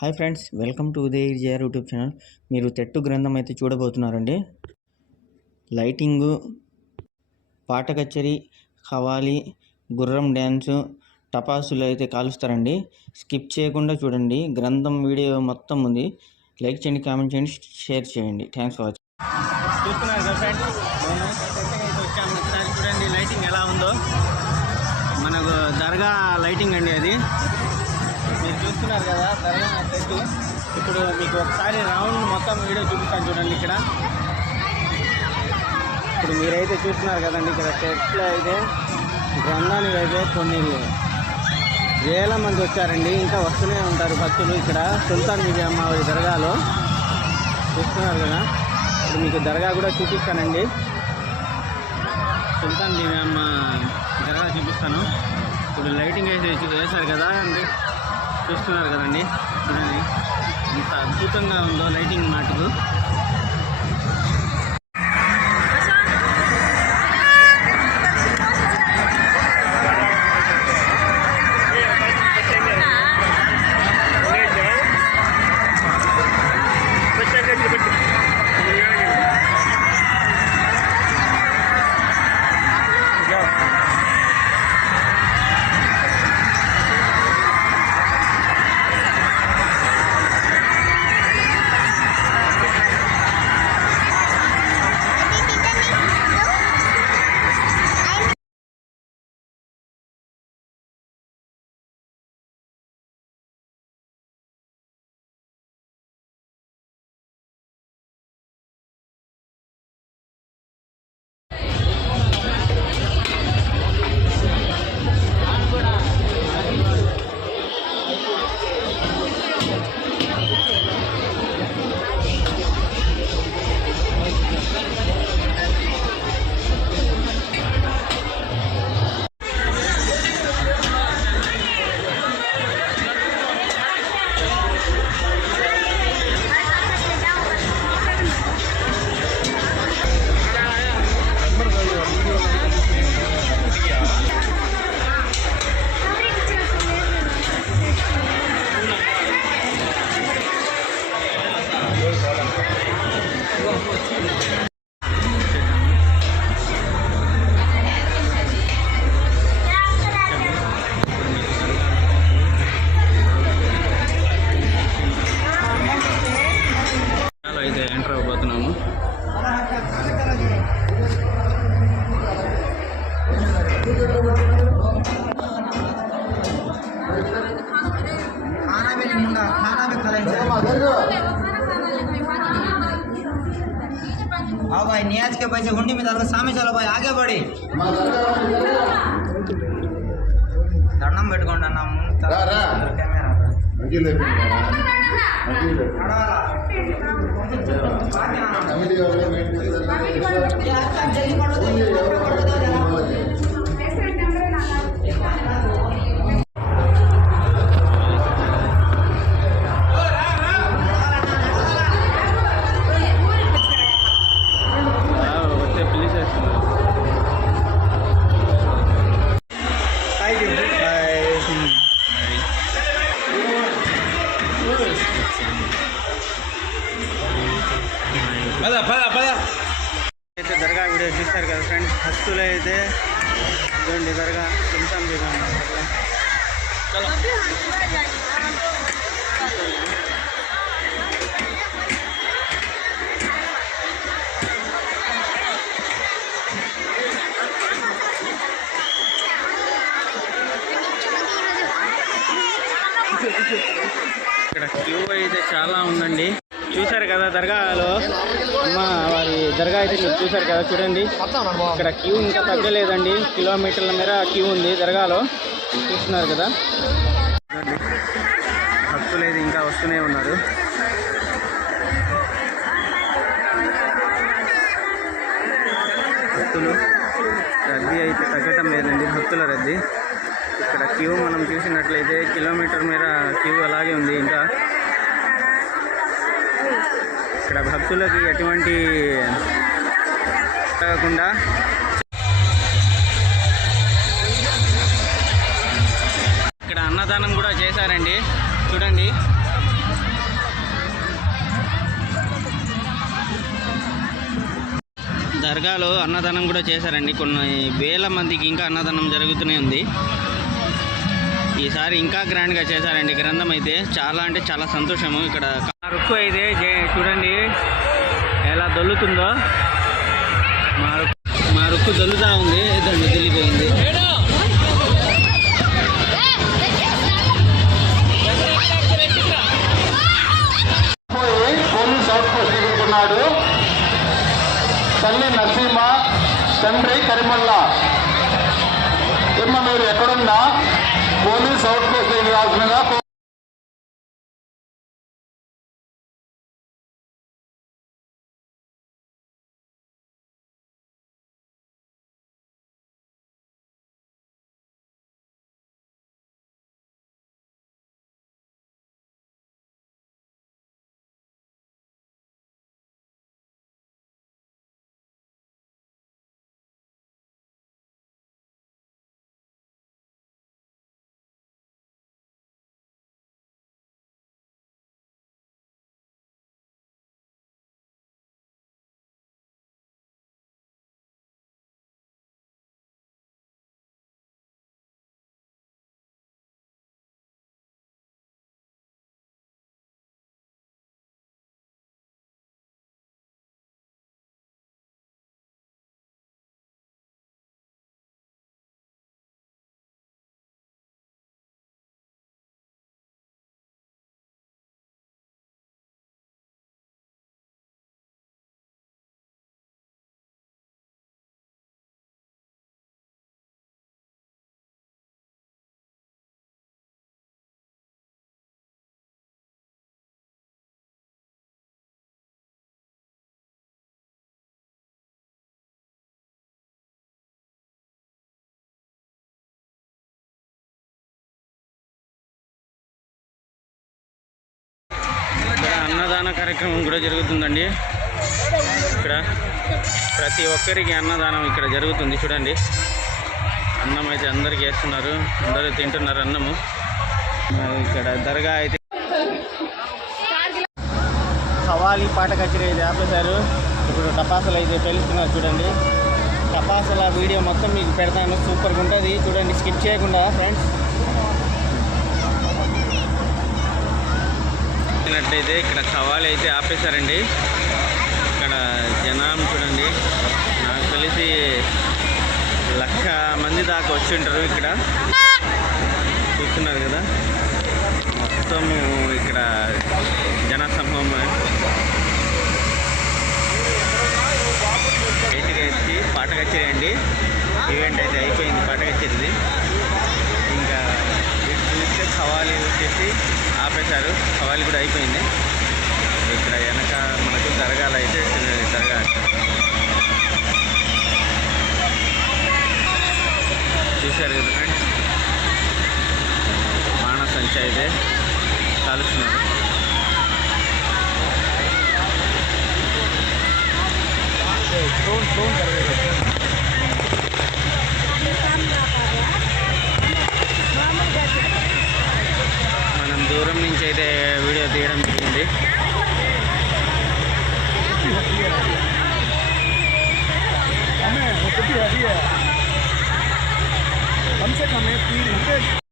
Hi friends, welcome to Uday JR YouTube channel. మీరు తెట్టు గ్రంథం అయితే చూడబోతున్నారండి. లైటింగు, పాట కచేరీ, ఖవాలి, గుర్రం డ్యాన్సు, టపాసులు అయితే కాలుస్తారండి. స్కిప్ చేయకుండా చూడండి. గ్రంథం వీడియో మొత్తం ఉంది. లైక్ చేయండి, కామెంట్ చేయండి, షేర్ చేయండి. Thanks for watching. చూస్తున్నారు కదా ఫ్రెండ్స్, అయితే వచ్చాము. ఒకసారి చూడండి లైటింగ్ ఎలా ఉందో. మనకు దర్గా లైటింగ్ అండి అది. మీరు చూస్తున్నారు కదా దర్గా చెట్టు. ఇప్పుడు మీకు ఒకసారి రౌండ్ మొత్తం వీడియో చూపిస్తాను చూడండి. ఇప్పుడు మీరైతే చూస్తున్నారు కదండి, ఇక్కడ చెట్లు అయితే గ్రంథానికి అయితే కొన్ని వేల మంది వచ్చారండి. ఇంకా వస్తూనే ఉంటారు భక్తులు. ఇక్కడ సుల్తాన్ బీబీ అమ్మవారి దర్గాలో చూస్తున్నారు కదా. ఇప్పుడు మీకు దర్గా కూడా చూపిస్తానండి. సుల్తాన్ బీబీ అమ్మ దర్గా చూపిస్తాను. ఇప్పుడు లైటింగ్ అయితే వేశారు కదా అండి, చూస్తున్నారు కదండి. చూడండి ఎంత అద్భుతంగా ఉందో లైటింగ్ మటుకు. అయితే ఎంటర్ అవ్వబోతున్నాము. हाँ भाई, नियाज के पैसे हुंडी में डालो, सामने चलो भाई, आगे बढ़ी దండం పెట్టుకోండి అన్న. అయితే దర్గా వీడియో చూస్తారు కదా ఫ్రెండ్స్. భక్తులు అయితే చూడండి దర్గా సుల్తాన్ బీబీ అమ్మ దర్గా. చలో ఇక్కడ క్యూ అయితే చాలా ఉందండి. చూశారు కదా దర్గాలో అమ్మ వారి దర్గా అయితే మీరు చూశారు కదా. చూడండి ఇక్కడ క్యూ ఇంకా తగ్గలేదండి. కిలోమీటర్ల మేర క్యూ ఉంది దర్గాలో. చూస్తున్నారు కదా, భక్తులు అయితే ఇంకా వస్తూనే ఉన్నారు. భక్తులు రద్దీ అయితే తగ్గటం లేదండి, భక్తుల రద్దీ. ఇక్కడ క్యూ మనం చూసినట్లయితే కిలోమీటర్ మేర క్యూ అలాగే ఉంది. ఇంకా ఇక్కడ భక్తులకి ఎటువంటి తగ్గకుండా ఇక్కడ అన్నదానం కూడా చేశారండి. చూడండి దర్గాలో అన్నదానం కూడా చేశారండి. కొన్ని వేల మందికి ఇంకా అన్నదానం జరుగుతూనే ఉంది. ఈసారి ఇంకా గ్రాండ్గా చేశారండి గ్రంథం అయితే. చాలా అంటే చాలా సంతోషము. ఇక్కడ రుక్కు అయితే చూడండి ఎలా దొల్లుతుందో. మా రుక్కు దొల్లుతా ఉంది. దండు దొల్లిపోయింది. పోలీస్ అవుట్ పోస్ట్ దిగుతున్నాడు. తల్లి నసీమ, తండ్రి కరిమల్లా. మీరు ఎక్కడున్నా పోలీస్ అవుట్ పోస్ట్ దిగాల్సిందిగా అన్నదాన కార్యక్రమం కూడా జరుగుతుందండి. ఇక్కడ ప్రతి ఒక్కరికి అన్నదానం ఇక్కడ జరుగుతుంది. చూడండి అన్నం అయితే అందరికి వేస్తున్నారు. అందరూ తింటున్నారు అన్నము. ఇక్కడ దర్గా అయితే ఖవాలీ పాట కచేరీ అయితే ఆపేశారు. ఇప్పుడు టపాసులు అయితే పెళ్తున్నారు. చూడండి టపాసుల వీడియో మొత్తం మీకు పెడతాను. సూపర్గా ఉంటుంది. చూడండి స్కిప్ చేయకుండా ఫ్రెండ్స్. అయితే ఇక్కడ ఖవాలీ అయితే ఆపేశారండి. ఇక్కడ జనం చూడండి నాకు తెలిసి 1,00,000 మంది దాకా వచ్చి ఉంటారు. ఇక్కడ చూస్తున్నారు కదా మొత్తము ఇక్కడ జన సమూహం బయటికి వచ్చి పాట కచేరీ అండి. ఈవెంట్ అయితే అయిపోయింది పాట కచేరీది. ఇంకా చూస్తే ఖవాలీ వచ్చేసి ఆపేశారు. ఖవాలీ కూడా అయిపోయింది. ఇక్కడ వెనక మనకు దర్గాలు అయితే దర్గా చూశారు కదా ఫ్రెండ్స్. బాణసంచా అయితే కాలుస్తున్నారు. మనం దూరం నుంచి అయితే వీడియో తీయడం జరిగింది.